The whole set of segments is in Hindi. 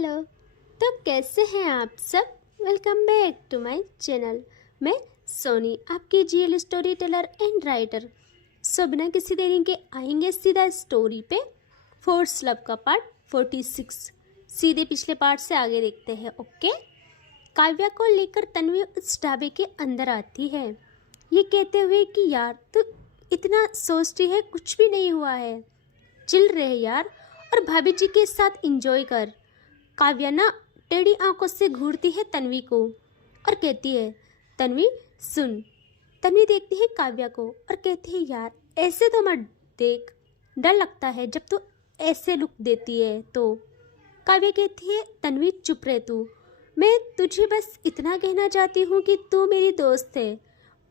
हेलो। तो कैसे हैं आप सब? Welcome back to my channel. मैं सोनी, आपकी GL story teller and writer. So बिना किसी देरी के आएंगे सीधा स्टोरी पे। फोर्स लव का पार्ट 46। सीधे पिछले पार्ट से आगे देखते हैं। ओके। काव्या को लेकर तन्वी उस ढाबे के अंदर आती है, ये कहते हुए कि यार तू इतना सोचती है, कुछ भी नहीं हुआ है, चिल रहे यार और भाभी जी के साथ एंजॉय कर। काव्या ना टेढ़ी आंखों से घूरती है तन्वी को और कहती है, तन्वी सुन। तन्वी देखती है काव्या को और कहती है, यार ऐसे तो मत देख, डर लगता है जब तू ऐसे लुक देती है तो। काव्या कहती है, तन्वी चुप रह तू, मैं तुझे बस इतना कहना चाहती हूँ कि तू मेरी दोस्त है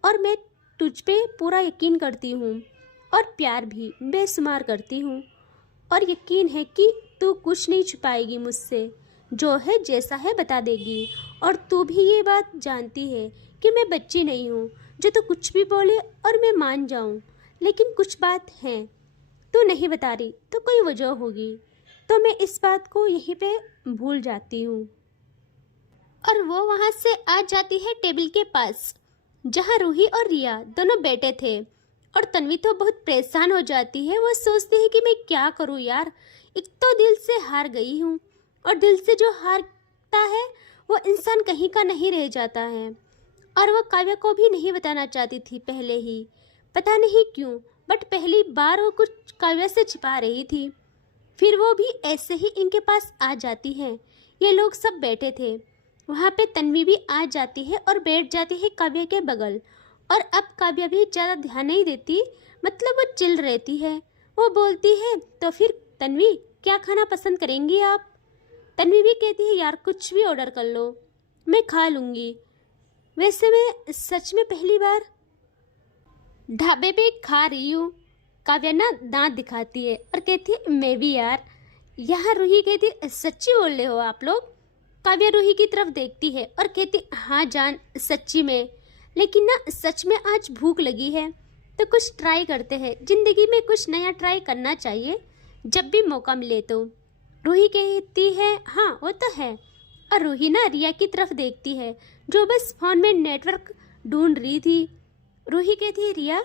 और मैं तुझ पे पूरा यकीन करती हूँ और प्यार भी बेशुमार करती हूँ और यकीन है कि तू कुछ नहीं छुपाएगी मुझसे, जो है जैसा है बता देगी। और तू भी ये बात जानती है कि मैं बच्ची नहीं हूँ जो तू कुछ भी बोले और मैं मान जाऊँ, लेकिन कुछ बात है तू नहीं बता रही तो कोई वजह होगी, तो मैं इस बात को यहीं पे भूल जाती हूँ। और वो वहाँ से आ जाती है टेबल के पास जहाँ रूही और रिया दोनों बैठे थे और तन्वी तो बहुत परेशान हो जाती है। वो सोचती है कि मैं क्या करूँ यार, एक तो दिल से हार गई हूँ और दिल से जो हारता है वो इंसान कहीं का नहीं रह जाता है। और वो काव्या को भी नहीं बताना चाहती थी पहले ही, पता नहीं क्यों, बट पहली बार वो कुछ काव्या से छिपा रही थी। फिर वो भी ऐसे ही इनके पास आ जाती है। ये लोग सब बैठे थे, वहाँ पे तन्वी भी आ जाती है और बैठ जाती है काव्या के बगल। और अब काव्या भी ज़्यादा ध्यान नहीं देती, मतलब वो चिल रहती है। वो बोलती है, तो फिर तन्वी क्या खाना पसंद करेंगी आप? तन्वी भी कहती है, यार कुछ भी ऑर्डर कर लो, मैं खा लूँगी। वैसे मैं सच में पहली बार ढाबे पे खा रही हूँ। काव्या ना दांत दिखाती है और कहती है, मैं भी यार। यहाँ रूही कहती है, सच्ची बोल रहे हो आप लोग? काव्या रूही की तरफ देखती है और कहती, हाँ जान सच्ची में, लेकिन ना सच में आज भूख लगी है तो कुछ ट्राई करते हैं। जिंदगी में कुछ नया ट्राई करना चाहिए जब भी मौका मिले तो। रूही कहती है, हाँ वो तो है। और रूही ना रिया की तरफ देखती है जो बस फोन में नेटवर्क ढूंढ रही थी। रूही कहती है, रिया।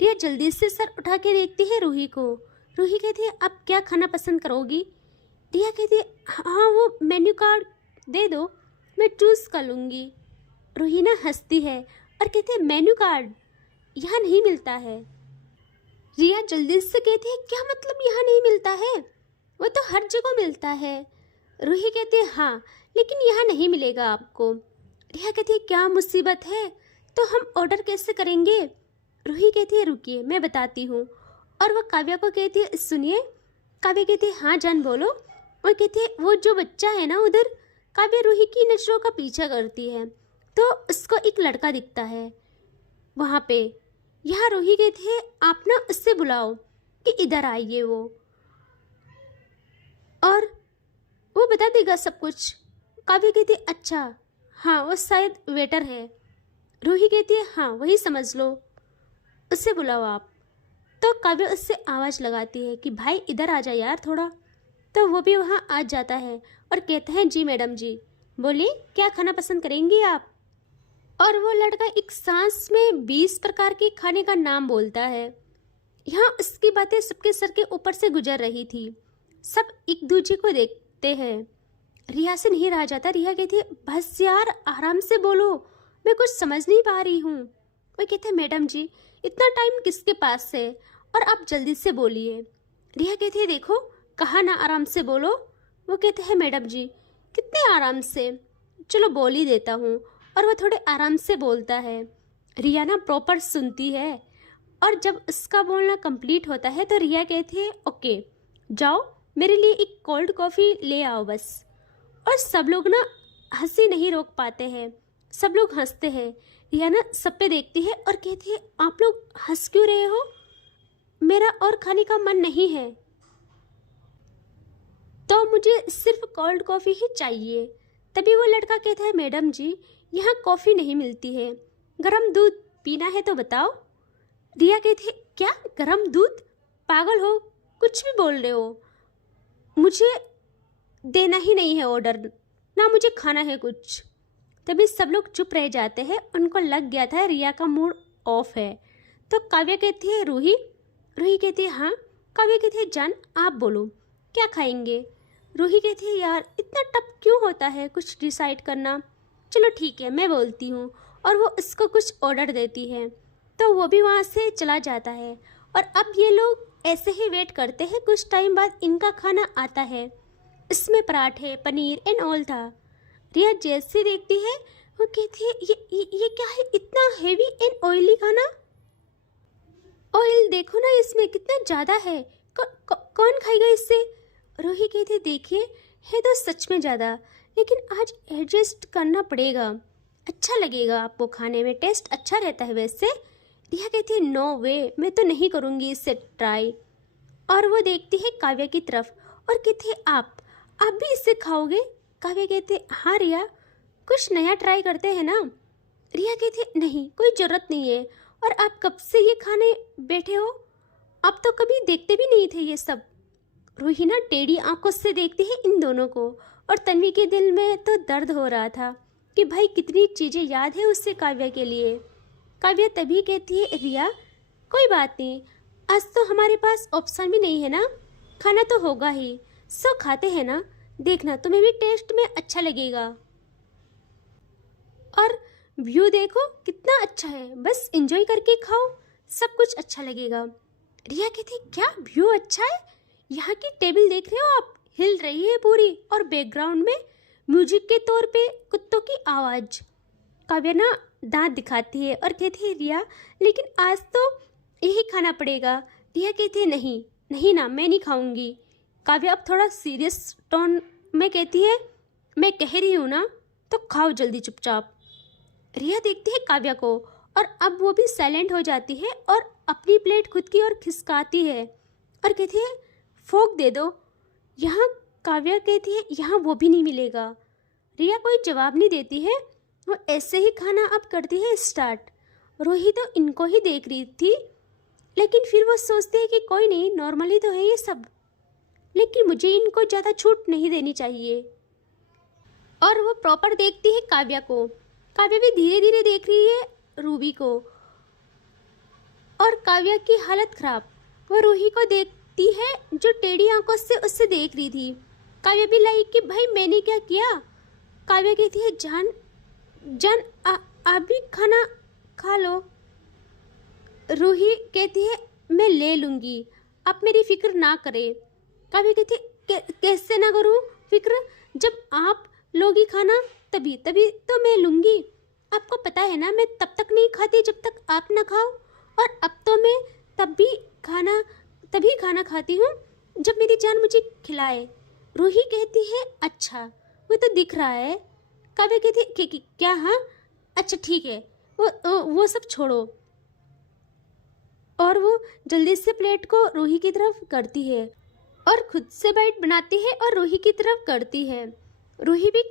रिया जल्दी से सर उठा के देखती है रूही को। रूही कहती है, अब क्या खाना पसंद करोगी? रिया कहती है, हाँ वो मेन्यू कार्ड दे दो, मैं चूज कर लूँगी। रूही ना हंसती है और कहती है, मेन्यू कार्ड यहाँ नहीं मिलता है। रिया जल्दी से कहती है, क्या मतलब यहाँ नहीं मिलता है? वो तो हर जगह मिलता है। रूही कहती है, हाँ लेकिन यहाँ नहीं मिलेगा आपको। रिया कहती है, क्या मुसीबत है, तो हम ऑर्डर कैसे करेंगे? रूही कहती है, रुकिए मैं बताती हूँ। और वह काव्या को कहती है, सुनिए। काव्या कहती है, हाँ जान बोलो। और कहती है, वो जो बच्चा है ना उधर। काव्या रूही की नजरों का पीछा करती है तो उसको एक लड़का दिखता है वहाँ पे। यहाँ रूही कहती है, आप ना उससे बुलाओ कि इधर आइए वो, और वो बता देगा सब कुछ। काव्या कहती है, अच्छा हाँ वो शायद वेटर है। रूही कहती है, हाँ वही समझ लो, उससे बुलाओ आप। तो काव्या उससे आवाज़ लगाती है कि भाई इधर आ जा यार थोड़ा। तो वो भी वहाँ आ जाता है और कहता है, जी मैडम जी, बोलिए क्या खाना पसंद करेंगी आप? और वो लड़का एक सांस में 20 प्रकार के खाने का नाम बोलता है। यहाँ उसकी बातें सबके सर के ऊपर से गुजर रही थी। सब एक दूसरे को देखते हैं। रिया से नहीं रहा जाता। रिया कहती है, बस यार आराम से बोलो, मैं कुछ समझ नहीं पा रही हूँ। वो कहते हैं, मैडम जी इतना टाइम किसके पास है और आप जल्दी से बोलिए। रिया कहती है, देखो कहा ना आराम से बोलो। वो कहते हैं, मैडम जी कितने आराम से, चलो बोल ही देता हूँ। और वो थोड़े आराम से बोलता है। रिया ना प्रॉपर सुनती है और जब उसका बोलना कंप्लीट होता है तो रिया कहती है, ओके जाओ मेरे लिए एक कोल्ड कॉफ़ी ले आओ बस। और सब लोग ना हंसी नहीं रोक पाते हैं, सब लोग हंसते हैं। रिया ना सब पे देखती है और कहती है, आप लोग हंस क्यों रहे हो? मेरा और खाने का मन नहीं है, तो मुझे सिर्फ कोल्ड कॉफ़ी ही चाहिए। तभी वो लड़का कहता है, मैडम जी यहाँ कॉफ़ी नहीं मिलती है, गरम दूध पीना है तो बताओ। रिया कहती है, क्या गरम दूध? पागल हो, कुछ भी बोल रहे हो? मुझे देना ही नहीं है ऑर्डर, ना मुझे खाना है कुछ। तभी सब लोग चुप रह जाते हैं। उनको लग गया था रिया का मूड ऑफ है। तो काव्या कहती है रूही। रूही कहती है हाँ। काव्या कहती है जान आप बोलो क्या खाएंगे। रूही कहती है यार इतना टफ क्यों होता है कुछ डिसाइड करना। चलो ठीक है मैं बोलती हूँ। और वो उसको कुछ ऑर्डर देती है तो वो भी वहाँ से चला जाता है। और अब ये लोग ऐसे ही वेट करते हैं। कुछ टाइम बाद इनका खाना आता है। इसमें पराठे पनीर एंड ऑल था। रिया जैसे देखती है वो कहती है ये क्या है इतना हेवी एंड ऑयली खाना। ऑयल देखो ना इसमें कितना ज़्यादा है। कौन खाएगा इससे। रूही कहती है देखिए है तो सच में ज़्यादा, लेकिन आज एडजस्ट करना पड़ेगा। अच्छा लगेगा आपको खाने में, टेस्ट अच्छा रहता है वैसे। रिया कहती है नो वे मैं तो नहीं करूँगी इससे ट्राई। और वो देखती है काव्या की तरफ और कहती है आप भी इससे खाओगे। काव्या कहती है हाँ रिया कुछ नया ट्राई करते हैं ना। रिया कहती है नहीं कोई ज़रूरत नहीं है। और आप कब से ये खाने बैठे हो, आप तो कभी देखते भी नहीं थे ये सब। रूही ना टेढ़ी आंखों से देखती है इन दोनों को। और तन्वी के दिल में तो दर्द हो रहा था कि भाई कितनी चीज़ें याद है उससे काव्या के लिए। काव्या तभी कहती है रिया कोई बात नहीं, आज तो हमारे पास ऑप्शन भी नहीं है ना, खाना तो होगा ही, सो खाते हैं ना, देखना तुम्हें भी टेस्ट में अच्छा लगेगा। और व्यू देखो कितना अच्छा है, बस एंजॉय करके खाओ सब कुछ अच्छा लगेगा। रिया कहती क्या व्यू अच्छा है, यहाँ की टेबल देख रहे हो आप हिल रही है पूरी, और बैकग्राउंड में म्यूजिक के तौर पे कुत्तों की आवाज़। काव्या ना दांत दिखाती है और कहती है रिया लेकिन आज तो यही खाना पड़ेगा। रिया कहती है नहीं नहीं ना मैं नहीं खाऊंगी। काव्या अब थोड़ा सीरियस टोन में कहती है मैं कह रही हूँ ना तो खाओ जल्दी चुपचाप। रिया देखती है काव्या को और अब वो भी साइलेंट हो जाती है और अपनी प्लेट खुद की ओर खिसकाती है और कहती है फोक दे दो यहाँ। काव्या कहती है यहाँ वो भी नहीं मिलेगा। रिया कोई जवाब नहीं देती है, वो ऐसे ही खाना अब करती है स्टार्ट। रूही तो इनको ही देख रही थी, लेकिन फिर वो सोचती है कि कोई नहीं नॉर्मली तो है ये सब, लेकिन मुझे इनको ज़्यादा छूट नहीं देनी चाहिए। और वो प्रॉपर देखती है काव्या को। काव्या भी धीरे धीरे देख रही है रूबी को और काव्या की हालत खराब। वो रूही को देखती है जो टेढ़ी आंखों से उससे देख रही थी। काव्या भी लाई कि भाई मैंने क्या किया। काव्या कहती है जान जान आप भी खाना खा लो। रूही कहती है मैं ले लूँगी, आप मेरी फिक्र ना करें। काव्या कहती है कैसे ना करूँ फिक्र, जब आप लोगी खाना तभी तभी तो मैं लूँगी। आपको पता है ना मैं तब तक नहीं खाती जब तक आप ना खाओ, और अब तो मैं तभी खाना खाती हूँ जब मेरी जान मुझे खिलाए। रूही कहती है अच्छा वो तो दिख रहा है। काव्या कहती है क्या हाँ अच्छा ठीक है वो सब छोड़ो। और वो जल्दी से प्लेट को रूही की तरफ करती है और खुद से बाइट बनाती है और रूही की तरफ करती है। रूही भी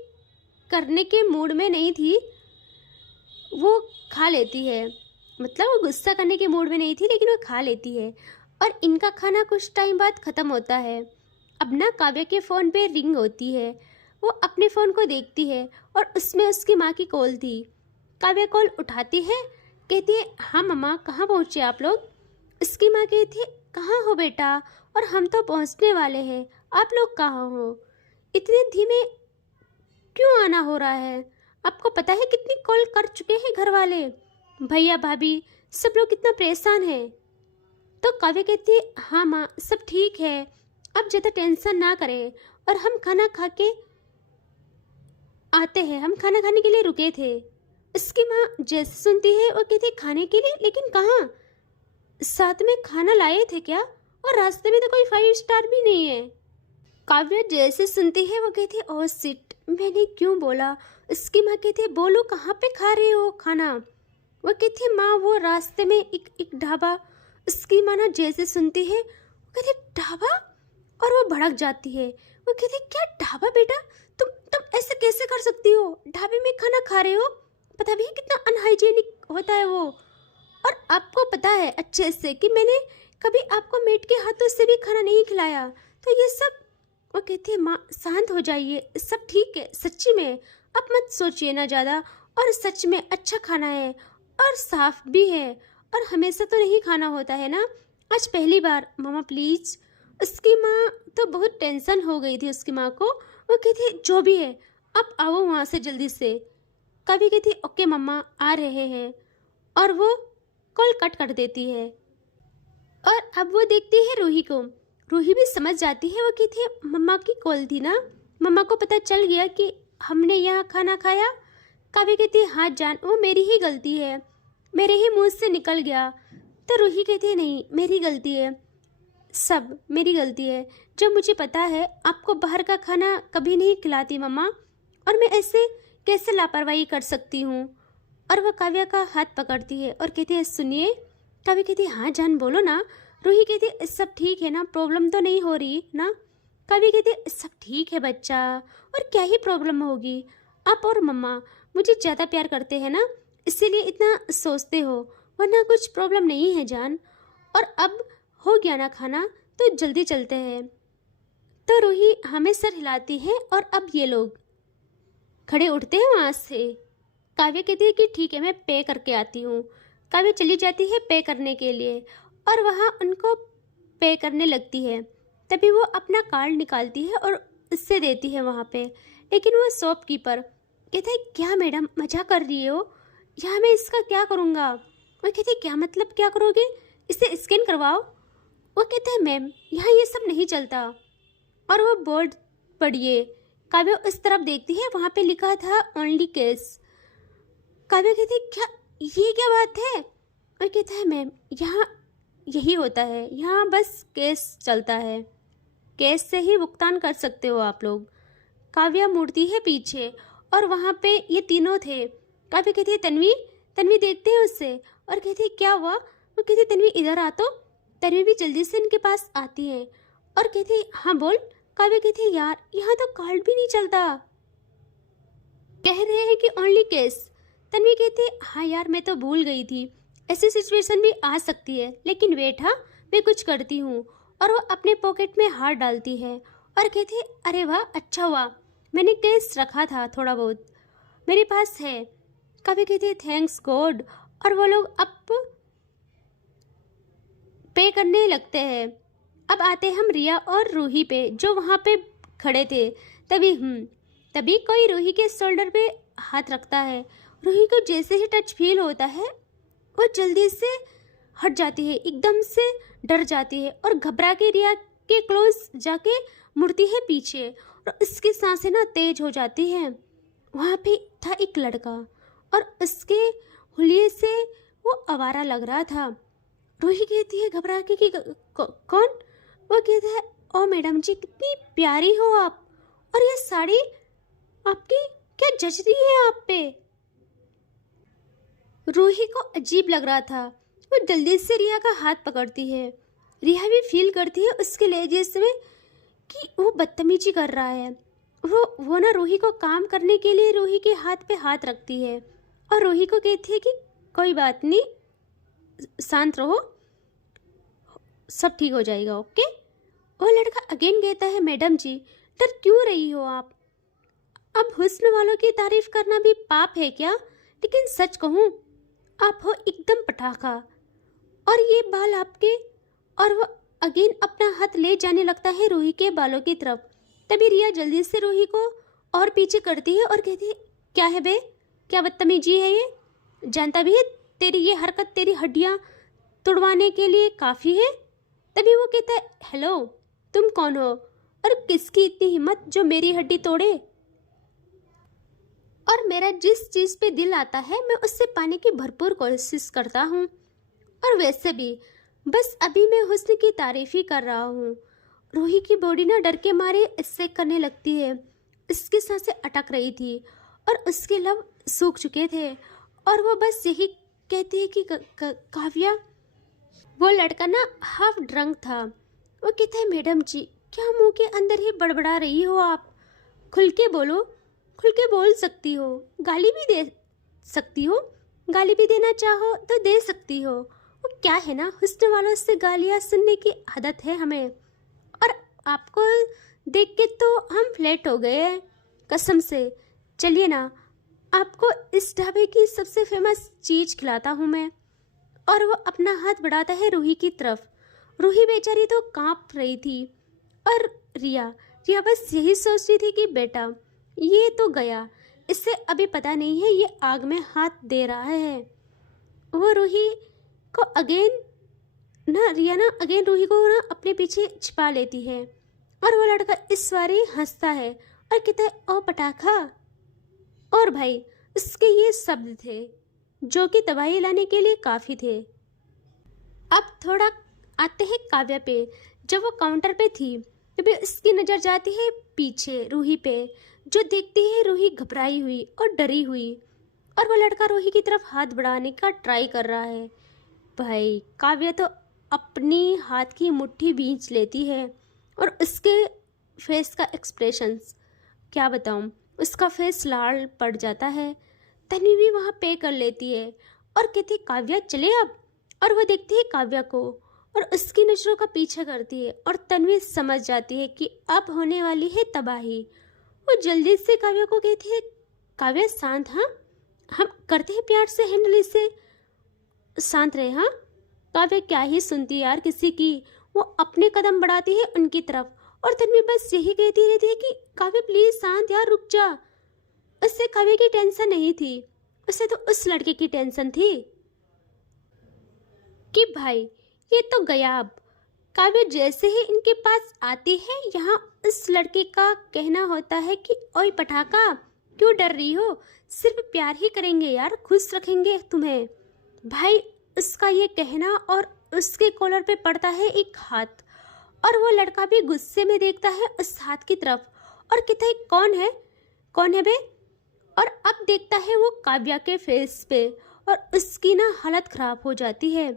करने के मूड में नहीं थी, वो खा लेती है, मतलब वो गुस्सा करने के मूड में नहीं थी लेकिन वो खा लेती है। और इनका खाना कुछ टाइम बाद ख़त्म होता है। अब ना काव्या के फ़ोन पे रिंग होती है, वो अपने फ़ोन को देखती है और उसमें उसकी माँ की कॉल थी। काव्या कॉल उठाती है, कहती है हाँ मम्मा कहाँ पहुँचे आप लोग। उसकी माँ कहती है कहाँ हो बेटा, और हम तो पहुँचने वाले हैं, आप लोग कहाँ हो, इतने धीमे क्यों आना हो रहा है। आपको पता है कितनी कॉल कर चुके हैं घर वाले, भैया भाभी सब लोग कितना परेशान हैं। तो काव्या कहती है हाँ माँ सब ठीक है, आप ज़्यादा टेंशन ना करें, और हम खाना खा के आते हैं, हम खाना खाने के लिए रुके थे। उसकी माँ जैसे सुनती है वो कहती है खाने के लिए, लेकिन कहाँ, साथ में खाना लाए थे क्या, और रास्ते में तो कोई 5 स्टार भी नहीं है। काव्या जैसे सुनती है वो कहती है ओह शिट मैंने क्यों बोला। उसकी माँ कहती है बोलो कहाँ पे खा रहे हो खाना। वो कहती है माँ वो रास्ते में एक ढाबा। उसकी माँ ना जैसे सुनती है वो कहती है ढाबा, और वो भड़क जाती है। वो कहती है क्या ढाबा बेटा, तुम ऐसे कैसे कर सकती हो, ढाबे में खाना खा रहे हो, पता भी है कितना अनहाइजीनिक होता है वो। और आपको पता है अच्छे से कि मैंने कभी आपको मेड के हाथों से भी खाना नहीं खिलाया, तो ये सब वो कहती है माँ शांत हो जाइए, सब ठीक है, सच्ची में अब मत सोचिए ना ज़्यादा, और सच में अच्छा खाना है और साफ भी है, और हमेशा तो नहीं खाना होता है ना, आज पहली बार मामा प्लीज़। उसकी माँ तो बहुत टेंशन हो गई थी उसकी माँ को। वो कहती जो भी है आप आओ वहाँ से जल्दी से। कभी कहती ओके मम्मा आ रहे हैं, और वो कॉल कट कर देती है। और अब वो देखती है रूही को। रूही भी समझ जाती है, वो कहती है मम्मा की कॉल थी ना, मम्मा को पता चल गया कि हमने यहाँ खाना खाया। कभी कहती है हाँ जान वो मेरी ही गलती है, मेरे ही मुंह से निकल गया। तो रूही कहती है नहीं मेरी गलती है, सब मेरी गलती है, जब मुझे पता है आपको बाहर का खाना कभी नहीं खिलाती मम्मा, और मैं ऐसे कैसे लापरवाही कर सकती हूँ। और वह काव्या का हाथ पकड़ती है और कहती है सुनिए। काव्या कहती है हाँ जान बोलो ना। रूही कहती है सब ठीक है ना, प्रॉब्लम तो नहीं हो रही ना। काव्या कहती है सब ठीक है बच्चा, और क्या ही प्रॉब्लम होगी, आप और मम्मा मुझे ज़्यादा प्यार करते हैं ना, इसीलिए इतना सोचते हो, वरना कुछ प्रॉब्लम नहीं है जान। और अब हो गया ना खाना, तो जल्दी चलते हैं। तो रूही हमें सर हिलाती है और अब ये लोग खड़े उठते हैं वहाँ से। काव्या कहती है कि ठीक है मैं पे करके आती हूँ। काव्या चली जाती है पे करने के लिए, और वहाँ उनको पे करने लगती है। तभी वो अपना कार्ड निकालती है और उससे देती है वहाँ पे। लेकिन वो शॉपकीपर कहता है क्या मैडम मजाक कर रही हो, यहाँ मैं इसका क्या करूँगा। वो कहती है क्या मतलब क्या करोगे, इसे स्कैन करवाओ। वो कहता है मैम यहाँ ये सब नहीं चलता। और वो बोर्ड पढ़िए। काव्या उस तरफ देखती है, वहाँ पे लिखा था ओनली केस। काव्या कहती है क्या ये क्या बात है। और कहता है मैम यहाँ यही होता है, यहाँ बस केस चलता है, केस से ही भुगतान कर सकते हो आप लोग। काव्या मुड़ती है पीछे और वहाँ पे ये तीनों थे। काव्या कहती है तन्वी, तन्वी देखते हैं उससे, और कहती है क्या हुआ। वो कहती है तन्वी इधर आ तो। तन्वी भी जल्दी से इनके पास आती है और कहती है हाँ बोल। काव्या कहती है यार यहाँ तो कार्ड भी नहीं चलता, कह रहे हैं कि ओनली केस। तन्वी कहती है हाँ यार मैं तो भूल गई थी, ऐसी सिचुएशन भी आ सकती है, लेकिन वेट हाँ मैं कुछ करती हूँ। और वो अपने पॉकेट में हाथ डालती है और कहती है अरे वाह अच्छा हुआ मैंने केस रखा था, थोड़ा बहुत मेरे पास है। कभी कहती है थैंक्स गॉड। और वो लोग अब पे करने लगते हैं। अब आते हैं हम रिया और रूही पे, जो वहाँ पे खड़े थे। तभी कोई रूही के शोल्डर पे हाथ रखता है। रूही को जैसे ही टच फील होता है वो जल्दी से हट जाती है, एकदम से डर जाती है और घबरा के रिया के क्लोज जाके मुड़ती है पीछे, और उसकी सांसें ना तेज हो जाती हैं। वहाँ पे था एक लड़का और उसके हुलिये से वो आवारा लग रहा था। रूही कहती है घबरा के कि कौन। वो कहता है ओ मैडम जी कितनी प्यारी हो आप, और ये साड़ी आपकी क्या जच रही है आप पे। रूही को अजीब लग रहा था, वो जल्दी से रिया का हाथ पकड़ती है। रिया भी फील करती है उसके लहजे में कि वो बदतमीजी कर रहा है। वो ना रूही को काम करने के लिए रूही के हाथ पे हाथ रखती है और रूही को कहती है कि कोई बात नहीं, शांत रहो, सब ठीक हो जाएगा ओके। वो लड़का अगेन कहता है मैडम जी डर क्यों रही हो आप, अब हुस्न वालों की तारीफ करना भी पाप है क्या। लेकिन सच कहूँ आप हो एकदम पटाखा, और ये बाल आपके। और वो अगेन अपना हाथ ले जाने लगता है रूही के बालों की तरफ। तभी रिया जल्दी से रूही को और पीछे करती है और कहती है क्या है बे, क्या बदतमीजी है ये, जानता भी है तेरी ये हरकत तेरी हड्डियाँ तुड़वाने के लिए काफ़ी है। तभी वो कहता है हेलो तुम कौन हो और किसकी इतनी हिम्मत जो मेरी हड्डी तोड़े। और मेरा जिस चीज़ पे दिल आता है मैं उससे पाने की भरपूर कोशिश करता हूँ, और वैसे भी बस अभी मैं हुस्न की तारीफ ही कर रहा हूँ। रूही की बॉडी ना डर के मारे इससे करने लगती है, इसकी सांसें अटक रही थी और उसके लब सूख चुके थे, और वो बस यही कहती है कि काव्या। वो लड़का ना हाफ ड्रंक था। वो कहता है मैडम जी क्या मुंह के अंदर ही बड़बड़ा रही हो आप, खुल के बोलो, खुल के बोल सकती हो, गाली भी दे सकती हो, गाली भी देना चाहो तो दे सकती हो। वो क्या है ना हुस्न वालों से गालियाँ सुनने की आदत है हमें, और आपको देख के तो हम फ्लैट हो गए हैं, कसम से। चलिए ना, आपको इस ढाबे की सबसे फेमस चीज खिलाता हूँ मैं। और वो अपना हाथ बढ़ाता है रूही की तरफ। रूही बेचारी तो कांप रही थी। और रिया रिया बस यही सोच रही थी कि बेटा ये तो गया, इससे अभी पता नहीं है ये आग में हाथ दे रहा है। वो रूही को अगेन ना रिया ना अगेन रूही को ना अपने पीछे छिपा लेती है। और वो लड़का इस बार ही हंसता है और कहता है ओ पटाखा। और भाई उसके ये शब्द थे जो कि तबाही लाने के लिए काफ़ी थे। अब थोड़ा आते हैं काव्या पे। जब वो काउंटर पे थी तभी उसकी नज़र जाती है पीछे रूही पे, जो देखती है रूही घबराई हुई और डरी हुई। और वो लड़का रूही की तरफ हाथ बढ़ाने का ट्राई कर रहा है। भाई काव्या तो अपनी हाथ की मुट्ठी भींच लेती है। और उसके फेस का एक्सप्रेशंस क्या बताऊं, उसका फेस लाल पड़ जाता है। तन्वी भी वहाँ पे कर लेती है और कहती है काव्या चले अब। और वो देखती है काव्या को और उसकी नज़रों का पीछा करती है। और तन्वी समझ जाती है कि अब होने वाली है तबाही। वो जल्दी से काव्या को कहती है काव्या शांत, हाँ हम करते हैं प्यार से हैंडल इसे, शांत रहे। हाँ काव्या क्या ही सुनती यार किसी की। वो अपने कदम बढ़ाती है उनकी तरफ और तन्वी बस यही कहती रहती है कि काव्या प्लीज शांत यार, रुक जा। उससे काव्या की टेंशन नहीं थी, उसे तो उस लड़के की टेंशन थी कि भाई ये तो गया अब। काव्या जैसे ही इनके पास आती है यहाँ उस लड़के का कहना होता है कि ओए पटाखा क्यों डर रही हो, सिर्फ प्यार ही करेंगे यार, खुश रखेंगे तुम्हें। भाई उसका ये कहना और उसके कॉलर पे पड़ता है एक हाथ। और वो लड़का भी गुस्से में देखता है उस हाथ की तरफ और कहता है कौन है बे। और अब देखता है वो काव्या के फेस पे और उसकी ना हालत खराब हो जाती है।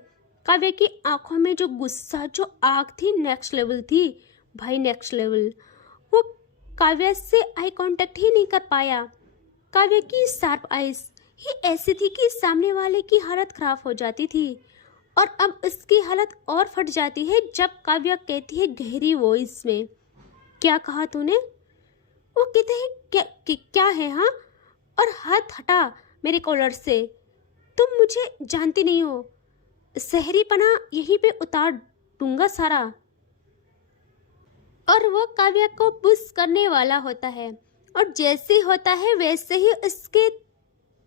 काव्या की आंखों में जो गुस्सा, जो आग थी, नेक्स्ट लेवल थी भाई, नेक्स्ट लेवल। वो काव्या से आई कांटेक्ट ही नहीं कर पाया। काव्या की शार्प आइज ही ऐसी थी कि सामने वाले की हालत खराब हो जाती थी। और अब उसकी हालत और फट जाती है जब काव्या कहती है गहरी वॉइस में क्या कहा तूने। वो कहते हैं क्या है हाँ, और हाथ हटा मेरे कॉलर से, तुम मुझे जानती नहीं हो, शहरी पना यहीं पे उतार दूंगा सारा। और वो काव्या को पुश करने वाला होता है और जैसे होता है वैसे ही उसके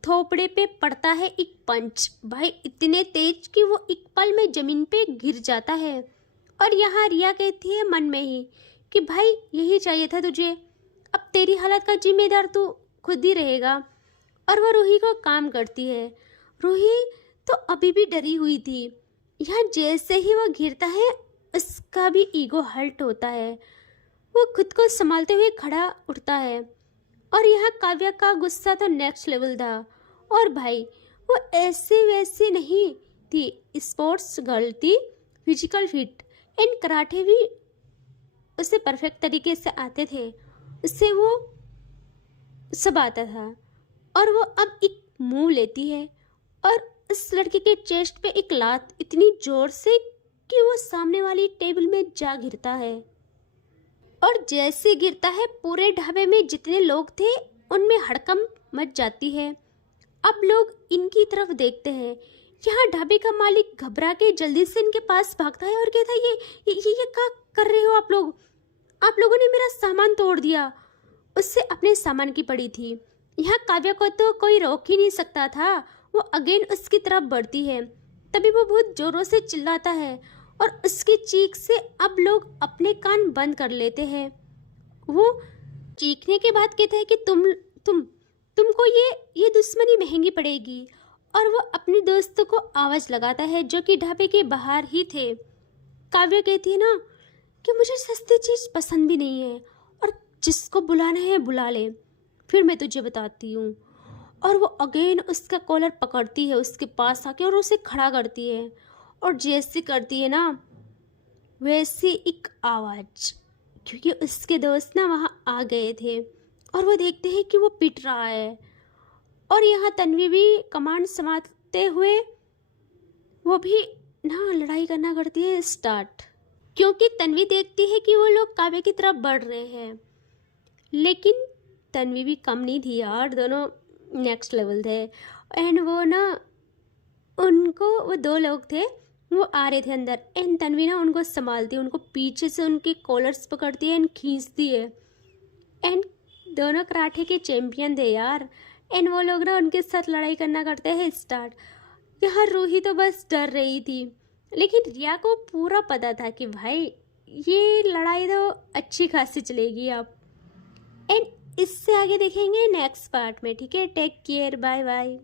थोपड़े पे पड़ता है एक पंच, भाई इतने तेज कि वो एक पल में जमीन पे गिर जाता है। और यहाँ रिया कहती है मन में ही कि भाई यही चाहिए था तुझे, अब तेरी हालत का जिम्मेदार तू खुद ही रहेगा। और वह रूही को काम करती है। रूही तो अभी भी डरी हुई थी। यहाँ जैसे ही वह गिरता है उसका भी ईगो हर्ट होता है। वो खुद को संभालते हुए खड़ा उठता है। और यहाँ काव्या का गुस्सा तो नेक्स्ट लेवल था। और भाई वो ऐसे वैसे नहीं थी, स्पोर्ट्स गर्ल थी, फिजिकल फिट एंड कराटे भी उसे परफेक्ट तरीके से आते थे, उससे वो सब आता था। और वो अब एक मुंह लेती है और उस लड़के के चेस्ट पे एक लात इतनी जोर से कि वो सामने वाली टेबल में जा गिरता है। और जैसे गिरता है पूरे ढाबे में जितने लोग थे उनमें हड़कंप मच जाती है। अब लोग इनकी तरफ देखते हैं। यहाँ ढाबे का मालिक घबरा के जल्दी से इनके पास भागता है और कहता है ये क्या कर रहे हो आप लोग, आप लोगों ने मेरा सामान तोड़ दिया। उससे अपने सामान की पड़ी थी। यहाँ काव्या को तो कोई रोक ही नहीं सकता था। वो अगेन उसकी तरफ बढ़ती है, तभी वो बहुत जोरों से चिल्लाता है और उसकी चीख से अब लोग अपने कान बंद कर लेते हैं। वो चीखने के बाद कहता है कि तुमको ये दुश्मनी महंगी पड़ेगी। और वो अपने दोस्तों को आवाज लगाता है जो कि ढाबे के बाहर ही थे। काव्या कहती है ना कि मुझे सस्ती चीज पसंद भी नहीं है और जिसको बुलाना है बुला ले, फिर मैं तुझे बताती हूँ। और वो अगेन उसका कॉलर पकड़ती है उसके पास आके और उसे खड़ा करती है। और जैसे करती है ना वैसे एक आवाज, क्योंकि उसके दोस्त ना वहाँ आ गए थे और वो देखते हैं कि वो पिट रहा है। और यहाँ तन्वी भी कमांड संभालते हुए वो भी ना लड़ाई करना करती है स्टार्ट। क्योंकि तन्वी देखती है कि वो लोग काव्य की तरफ बढ़ रहे हैं। लेकिन तन्वी भी कम नहीं थी यार, दोनों नेक्स्ट लेवल थे। एंड वो ना, उनको, वो दो लोग थे, वो आ रहे थे अंदर, एंड तन्वी ना उनको संभालती है, उनको पीछे से उनके कॉलर्स पकड़ती है एंड खींचती है। एंड दोनों कराटे के चैंपियन थे यार। एंड वो लोग ना उनके साथ लड़ाई करना करते हैं स्टार्ट। यहाँ रूही तो बस डर रही थी, लेकिन रिया को पूरा पता था कि भाई ये लड़ाई तो अच्छी खासी चलेगी अब। एंड इससे आगे देखेंगे नेक्स्ट पार्ट में। ठीक है, टेक केयर, बाय बाय।